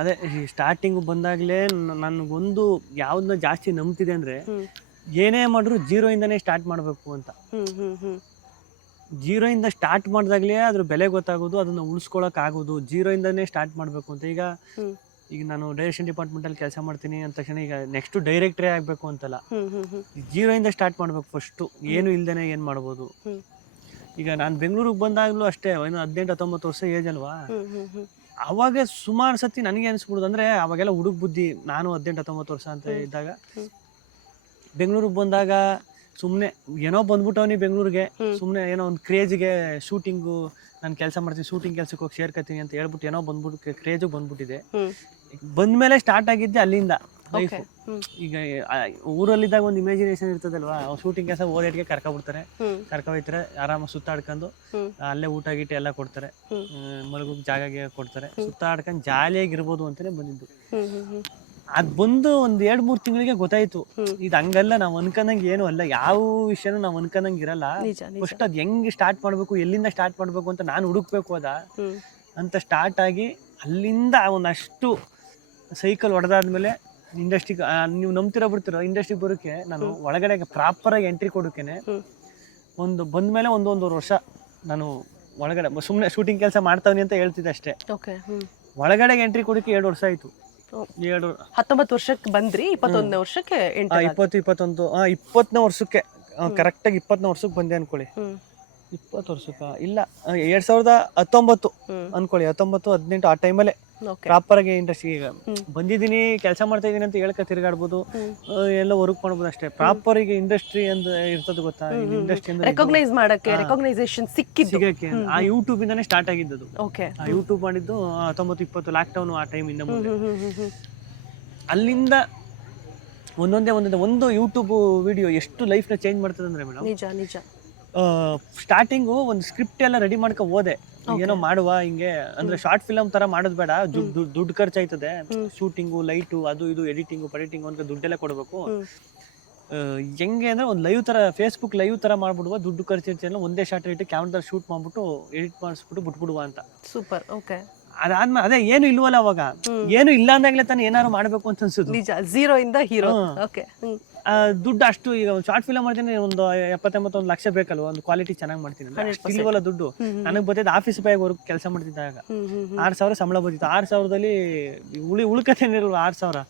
ಅದೇ ಸ್ಟಾರ್ಟಿಂಗ್ ಬಂದಾಗಲೇ ನನಗೊಂದು ಯಾವ್ದನ್ನ ಜಾಸ್ತಿ ನಂಬ್ತಿದೆ ಅಂದರೆ ಏನೇ ಮಾಡಿದ್ರು ಜೀರೋಯಿಂದನೇ ಸ್ಟಾರ್ಟ್ ಮಾಡಬೇಕು ಅಂತ. ಜೀರೋಯಿಂದ ಸ್ಟಾರ್ಟ್ ಮಾಡಿದಾಗಲೇ ಅದ್ರ ಬೆಲೆ ಗೊತ್ತಾಗೋದು, ಅದನ್ನು ಉಳಿಸ್ಕೊಳಕ್ಕಾಗೋದು. ಜೀರೋಯಿಂದನೇ ಸ್ಟಾರ್ಟ್ ಮಾಡಬೇಕು ಅಂತ. ಈಗ ನಾನು ಡೈರೆಕ್ಷನ್ ಡಿಪಾರ್ಟ್ಮೆಂಟಲ್ಲಿ ಕೆಲಸ ಮಾಡ್ತೀನಿ ಅಂದ ತಕ್ಷಣ ಈಗ ನೆಕ್ಸ್ಟ್ ಡೈರೆಕ್ಟ್ರೇ ಆಗಬೇಕು ಅಂತಲ್ಲ, ಜೀರೋಯಿಂದ ಸ್ಟಾರ್ಟ್ ಮಾಡಬೇಕು ಫಸ್ಟು. ಏನು ಇಲ್ದೇನೆ ಏನು ಮಾಡ್ಬೋದು. ಈಗ ನಾನು ಬೆಂಗಳೂರಿಗೆ ಬಂದಾಗಲೂ ಅಷ್ಟೇ, 18-19 ವರ್ಷ ಏಜ್ ಅಲ್ವಾ. ಅವಾಗ ಸುಮಾರು ಸತಿ ನನಗೆ ಅನಿಸ್ಬಿಡುದು ಅಂದರೆ ಅವಾಗೆಲ್ಲ ಹುಡುಗ ಬುದ್ಧಿ. ನಾನು 18-19 ವರ್ಷ ಅಂತ ಇದ್ದಾಗ ಬೆಂಗಳೂರಿಗೆ ಬಂದಾಗ ಸುಮ್ಮನೆ ಏನೋ ಬಂದ್ಬಿಟ್ಟವನಿ ಬೆಂಗಳೂರಿಗೆ, ಸುಮ್ಮನೆ ಏನೋ ಒಂದು ಕ್ರೇಜ್ಗೆ ಶೂಟಿಂಗು, ನಾನು ಕೆಲಸ ಮಾಡ್ತೀನಿ ಶೂಟಿಂಗ್ ಕೆಲಸಕ್ಕೆ ಹೋಗಿ ಸೇರ್ಕೊತೀನಿ ಅಂತ ಹೇಳ್ಬಿಟ್ಟು ಏನೋ ಬಂದ್ಬಿಟ್ಟು ಕ್ರೇಜಿಗೆ ಬಂದ್ಬಿಟ್ಟಿದೆ. ಬಂದ್ಮೇಲೆ ಸ್ಟಾರ್ಟ್ ಆಗಿದ್ದೆ ಅಲ್ಲಿಂದ ಲೈಫ್. ಈಗ ಊರಲ್ಲಿದ್ದಾಗ ಒಂದು ಇಮ್ಯಾಜಿನೇಷನ್ ಇರ್ತದಲ್ವಾ, ಶೂಟಿಂಗ್ ಕೆಲಸ ಓದೇಟ್ಗೆ ಕರ್ಕೊಬಿಡ್ತಾರೆ, ಕರ್ಕೊಯ್ತಾರೆ, ಆರಾಮಾಗಿ ಸುತ್ತಾಡ್ಕೊಂಡು ಅಲ್ಲೇ ಊಟ ಗೀಟ ಎಲ್ಲ ಕೊಡ್ತಾರೆ, ಮಲಗೋಕ್ ಜಾಗಗೆ ಕೊಡ್ತಾರೆ, ಸುತ್ತಾಡ್ಕೊಂಡು ಜಾಲಿಯಾಗಿರ್ಬೋದು ಅಂತಾನೆ ಬಂದಿದ್ದು. ಅದ್ ಬಂದು ಒಂದ್ 2-3 ತಿಂಗಳಿಗೆ ಗೊತ್ತಾಯ್ತು ಇದು ಹಂಗಲ್ಲ, ನಾವ್ ಅನ್ಕೊಂಡಂಗೆ ಏನು ಅಲ್ಲ, ಯಾವ ವಿಷಯನೂ ನಾವ್ ಅನ್ಕೊಂಡಂಗೆ ಇರಲ್ಲ. ಫಸ್ಟ್ ಅದ್ ಹೆಂಗ್ ಸ್ಟಾರ್ಟ್ ಮಾಡ್ಬೇಕು, ಎಲ್ಲಿಂದ ಸ್ಟಾರ್ಟ್ ಮಾಡ್ಬೇಕು ಅಂತ ನಾನು ಹುಡುಕ್ಬೇಕು ಅಂತ ಸ್ಟಾರ್ಟ್ ಆಗಿ ಅಲ್ಲಿಂದ ಒಂದಷ್ಟು ಸೈಕಲ್ ಹೊಡೆದಾದ್ಮೇಲೆ ಇಂಡಸ್ಟ್ರಿಗೆ ನೀವು ನಂಬ್ತಿರೋ ಬಿಡ್ತಿರೋ ಇಂಡಸ್ಟ್ರಿಗೆ ಬರೋಕೆ ನಾನು ಒಳಗಡೆ ಪ್ರಾಪರ್ ಆಗಿ ಎಂಟ್ರಿ ಕೊಡೋಕೆನೆ ಬಂದ್ಮೇಲೆ ಒಂದೂವರೆ ವರ್ಷ ನಾನು ಒಳಗಡೆ ಸುಮ್ಮನೆ ಶೂಟಿಂಗ್ ಕೆಲಸ ಮಾಡ್ತಾವನಿ ಅಂತ ಹೇಳ್ತಿದ್ದೆ ಅಷ್ಟೇ. ಒಳಗಡೆಗೆ ಎಂಟ್ರಿ ಕೊಡೋಕೆ 2 ವರ್ಷ ಆಯ್ತು. 19 ವರ್ಷಕ್ಕೆ ಬಂದ್ರಿ, 21ನೇ ವರ್ಷಕ್ಕೆ 20ನೇ ವರ್ಷಕ್ಕೆ ಕರೆಕ್ಟಾಗಿ 20ನೇ ವರ್ಷಕ್ಕೆ ಬಂದೆ ಅನ್ಕೊಳ್ಳಿ. 20 ವರ್ಷಕ್ಕ ಇಲ್ಲ 2019 ಅನ್ಕೊಳ್ಳಿ, 19-18 ಆ ಟೈಮಲ್ಲೇ ಪ್ರಾಪರ್ ಆಗಿ ಇಂಡಸ್ಟ್ರಿ ಈಗ ಬಂದಿದ್ದೀನಿ, ಕೆಲಸ ಮಾಡ್ತಾ ಇದೀನಿ ಅಂತ ಹೇಳ್ಕ ತಿರ್ಗಾಡ್ಬೋದು, ಎಲ್ಲ ವರ್ಕ್ ಮಾಡ್ಬೋದು ಅಷ್ಟೇ. ಪ್ರಾಪರ್ ಈಗ ಇಂಡಸ್ಟ್ರಿ ಅಂತ ಇರ್ತದ ಗೊತ್ತಾ, ಇಂಡಸ್ಟ್ರಿ ಅಂದ್ರೆ ರೆಕಾಗ್ನೈಸ್ ಮಾಡಕ್ಕೆ ರೆಕಾಗ್ನೈಸೇಷನ್ ಸಿಕ್ಕಿದ್ದಕ್ಕೆ ಆ ಯೂಟ್ಯೂಬ್ ಇಂದಾನೆ ಸ್ಟಾರ್ಟ್ ಆಗಿದ್ದದು. ಆ ಯೂಟ್ಯೂಬ್ ಮಾಡಿದ್ದು 19-20 ಲಾಕ್ ಡೌನ್ ಆ ಟೈಮ್ ಇಂದ ಮುಂದೆ. ಅಲ್ಲಿಂದ ಒಂದು ಯೂಟ್ಯೂಬ್ ವಿಡಿಯೋ ಎಷ್ಟು ಲೈಫ್ ನ ಚೇಂಜ್ ಮಾಡ್ತದೆ ಅಂದ್ರೆ ಮೇಡಮ್, ನಿಜ. ಸ್ಟಾರ್ಟಿಂಗು ಒಂದು ಸ್ಕ್ರಿಪ್ಟ್ ಎಲ್ಲ ರೆಡಿ ಮಾಡ್ಕೊ ಹೋದೆ, ಏನೋ ಮಾಡುವ ಹಿಂಗೆ ಅಂದ್ರೆ ಶಾರ್ಟ್ ಫಿಲಮ್ ತರ ಮಾಡೋದು ಬೇಡ, ದುಡ್ಡು ಖರ್ಚಾಯ್ತದೆ, ಶೂಟಿಂಗು, ಲೈಟು, ಅದು ಇದು, ಎಡಿಟಿಂಗು ಪಡಿಟಿಂಗು ಅಂತ ದುಡ್ಡೆಲ್ಲ ಕೊಡಬೇಕು. ಹೆಂಗೆ ಅಂದ್ರೆ ಒಂದು ಲೈವ್ ತರ, ಫೇಸ್ಬುಕ್ ಲೈವ್ ತರ ಮಾಡ್ಬಿಡುವ, ದುಡ್ಡು ಖರ್ಚಿರ್ತಿಲ್ಲ, ಒಂದೇ ಶಾರ್ಟ್ ಇಟ್ಟು ಕ್ಯಾಮ್ರಾದಲ್ಲಿ ಶೂಟ್ ಮಾಡ್ಬಿಟ್ಟು ಎಡಿಟ್ ಮಾಡಿಸ್ಬಿಟ್ಟು ಬಿಟ್ಬಿಡುವ ಅಂತ. ಸೂಪರ್. ಅದಾದ್ಮೇಲೆ ಅದೇ ಏನು ಇಲ್ವಲ್ಲ, ಅವಾಗ ಏನು ಇಲ್ಲ ಅಂದಾಗ್ಲೇ ತಾನೆ ಏನಾದ್ರು ಮಾಡ್ಬೇಕು ಅಂತ ಅನ್ಸುದು. ನಿಜ, ಝೀರೋ ಇಂದ ಹೀರೋ. ದುಡ್ಡು ಅಷ್ಟು, ಈಗ ಒಂದು ಶಾರ್ಟ್ ಫಿಲಮ್ ಮಾಡ್ತೀನಿ ಒಂದು 70-81 ಲಕ್ಷ ಬೇಕಲ್ವ, ಒಂದು ಕ್ವಾಲಿಟಿ ಚೆನ್ನಾಗಿ ಮಾಡ್ತೀನಿ ಅಷ್ಟು ಇಲ್ವಲ್ಲ ದುಡ್ಡು. ನನಗೆ ಬರ್ತೈತೆ ಆಫೀಸ್ ಬಾಯ್ ವರ್ಕ್ ಕೆಲಸ ಮಾಡ್ತಿದ್ದಾಗ 6,000 ಸಂಬಳ ಬರ್ತಿತ್ತು. 6,000ದಲ್ಲಿ ಉಳ್ಕತೇನಿರಲ್ವ 6,000.